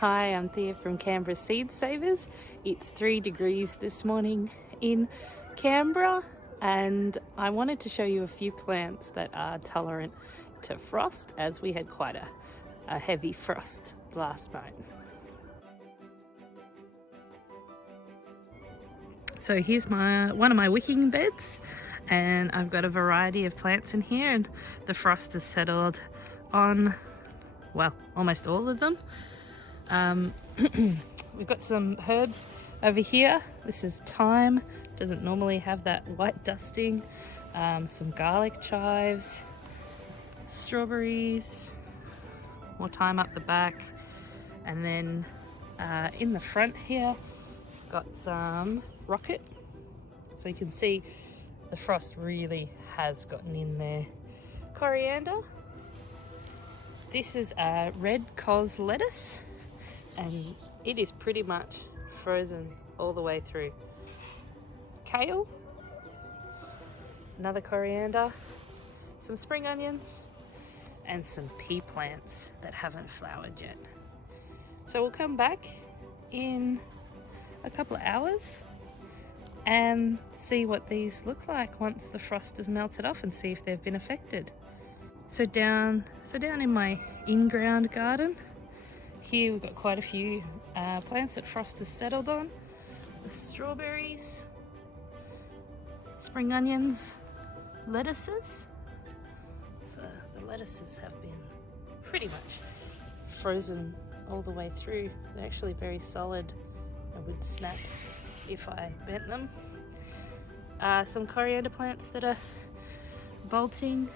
Hi, I'm Thea from Canberra Seed Savers. It's 3 degrees this morning in Canberra, and I wanted to show you a few plants that are tolerant to frost, as we had quite a heavy frost last night. So here's one of my wicking beds, and I've got a variety of plants in here, and the frost has settled on, well, almost all of them. We've got some herbs over here. This is thyme, doesn't normally have that white dusting. Some garlic, chives, strawberries, more thyme up the back, and then in the front here got some rocket, so you can see the frost really has gotten in there. Coriander. This is a red cos lettuce, and it is pretty much frozen all the way through. Kale, another coriander, some spring onions, and some pea plants that haven't flowered yet. So we'll come back in a couple of hours and see what these look like once the frost has melted off, and see if they've been affected. So down in my in-ground garden, here we've got quite a few plants that frost has settled on. The strawberries, spring onions, lettuces. So the lettuces have been pretty much frozen all the way through. They're actually very solid and would snap if I bent them. Some coriander plants that are bolting.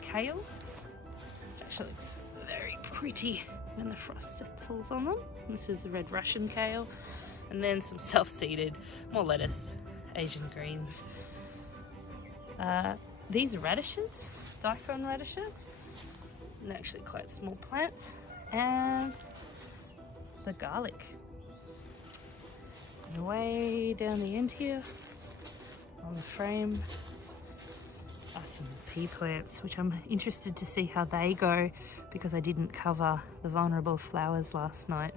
Kale, actually looks very pretty when the frost settles on them. This is a red Russian kale, and then some self-seeded, more lettuce, Asian greens. These are radishes, daikon radishes, and actually quite small plants, and the garlic. And way down the end here on the frame are some pea plants, which I'm interested to see how they go, because I didn't cover the vulnerable flowers last night,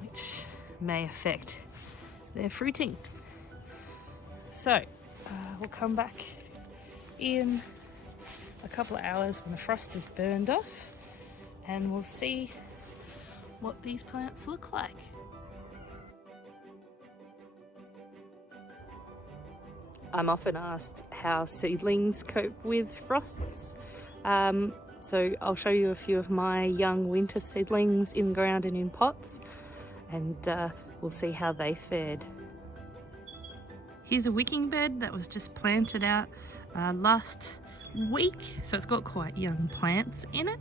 which may affect their fruiting. So we'll come back in a couple of hours when the frost is burned off, and we'll see what these plants look like. I'm often asked how seedlings cope with frosts. So I'll show you a few of my young winter seedlings in ground and in pots, and we'll see how they fared. Here's a wicking bed that was just planted out last week, so it's got quite young plants in it.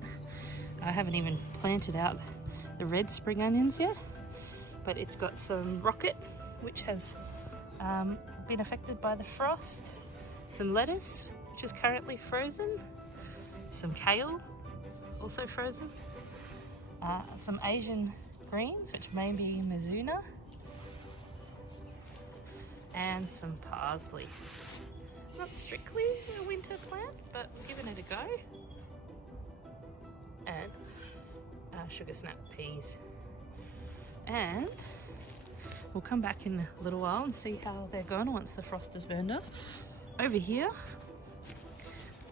I haven't even planted out the red spring onions yet, but it's got some rocket, which has been affected by the frost, some lettuce, which is currently frozen, some kale, also frozen, some Asian greens, which may be mizuna, and some parsley. Not strictly a winter plant, but we're giving it a go. And sugar snap peas. And we'll come back in a little while and see how they're going once the frost is burned off. Over here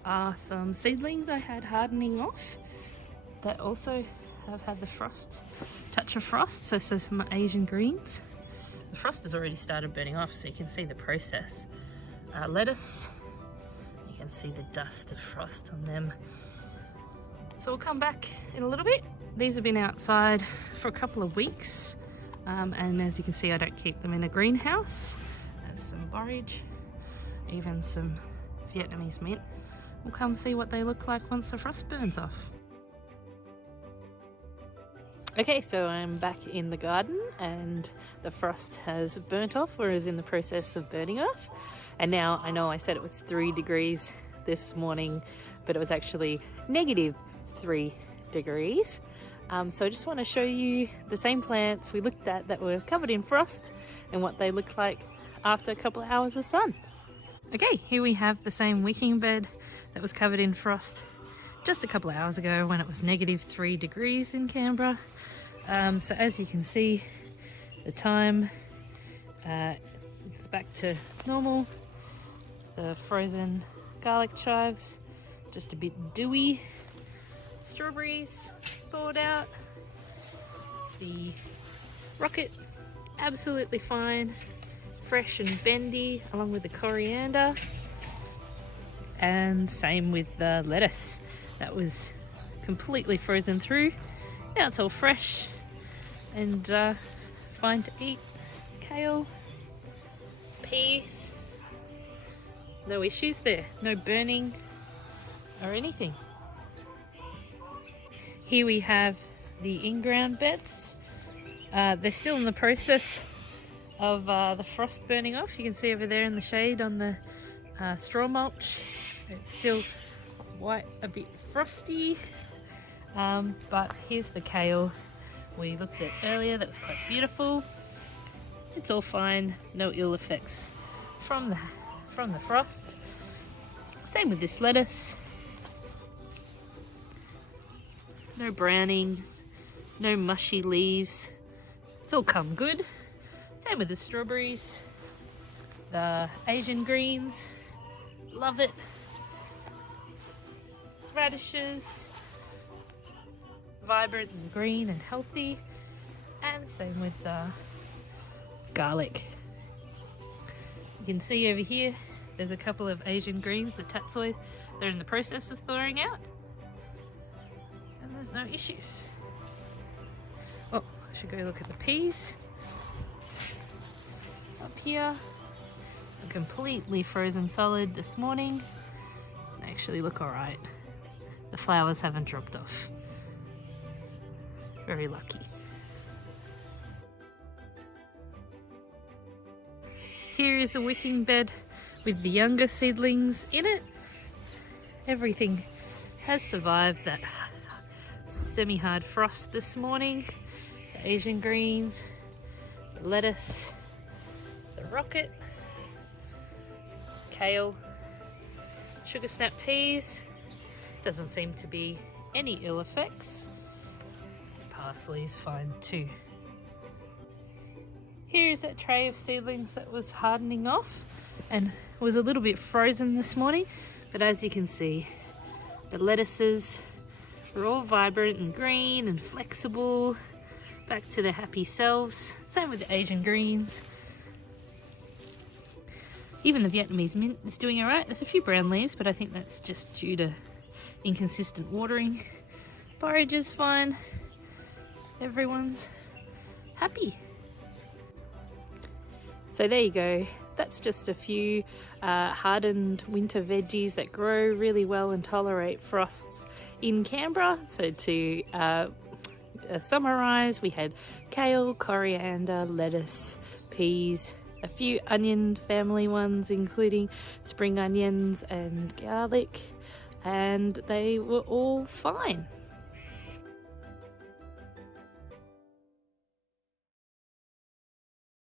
are some seedlings I had hardening off that also have had the touch of frost. So some Asian greens. The frost has already started burning off, so you can see the process. Lettuce, you can see the dust of frost on them. So we'll come back in a little bit. These have been outside for a couple of weeks. And as you can see, I don't keep them in a greenhouse. There's some borage, even some Vietnamese mint. We'll come see what they look like once the frost burns off. Okay, so I'm back in the garden, and the frost has burnt off, or is in the process of burning off. And now, I know I said it was 3 degrees this morning, but it was actually -3 degrees. So I just want to show you the same plants we looked at that were covered in frost and what they look like after a couple of hours of sun. Okay, here we have the same wicking bed that was covered in frost just a couple of hours ago when it was -3 degrees in Canberra. So as you can see, the time it's back to normal. The frozen garlic chives, just a bit dewy. Strawberries thawed out. The rocket, absolutely fine, fresh and bendy, along with the coriander. And same with the lettuce, that was completely frozen through. Now it's all fresh and fine to eat. Kale, peas, no issues there, no burning or anything. Here we have the in-ground beds. They're still in the process of the frost burning off. You can see over there in the shade on the straw mulch. It's still a bit frosty, but here's the kale we looked at earlier. That was quite beautiful. It's all fine, no ill effects from the frost. Same with this lettuce. No browning, no mushy leaves. It's all come good. Same with the strawberries, the Asian greens, love it. Radishes, vibrant and green and healthy. And same with the garlic. You can see over here, there's a couple of Asian greens, the tatsoi. They're in the process of thawing out. And there's no issues. Oh, I should go look at the peas. Up here, completely frozen solid this morning. They actually look alright. The flowers haven't dropped off. Very lucky. Here is the wicking bed with the younger seedlings in it. Everything has survived that semi-hard frost this morning. The Asian greens, the lettuce, the rocket, kale, sugar snap peas. Doesn't seem to be any ill effects. Parsley is fine too. Here's that tray of seedlings that was hardening off and was a little bit frozen this morning, but as you can see, the lettuces are all vibrant and green and flexible, back to their happy selves. Same with the Asian greens. Even the Vietnamese mint is doing alright. There's a few brown leaves, but I think that's just due to inconsistent watering. Borage is fine. Everyone's happy. So there you go. That's just a few hardened winter veggies that grow really well and tolerate frosts in Canberra. So to summarise, we had kale, coriander, lettuce, peas, a few onion family ones including spring onions and garlic, and they were all fine.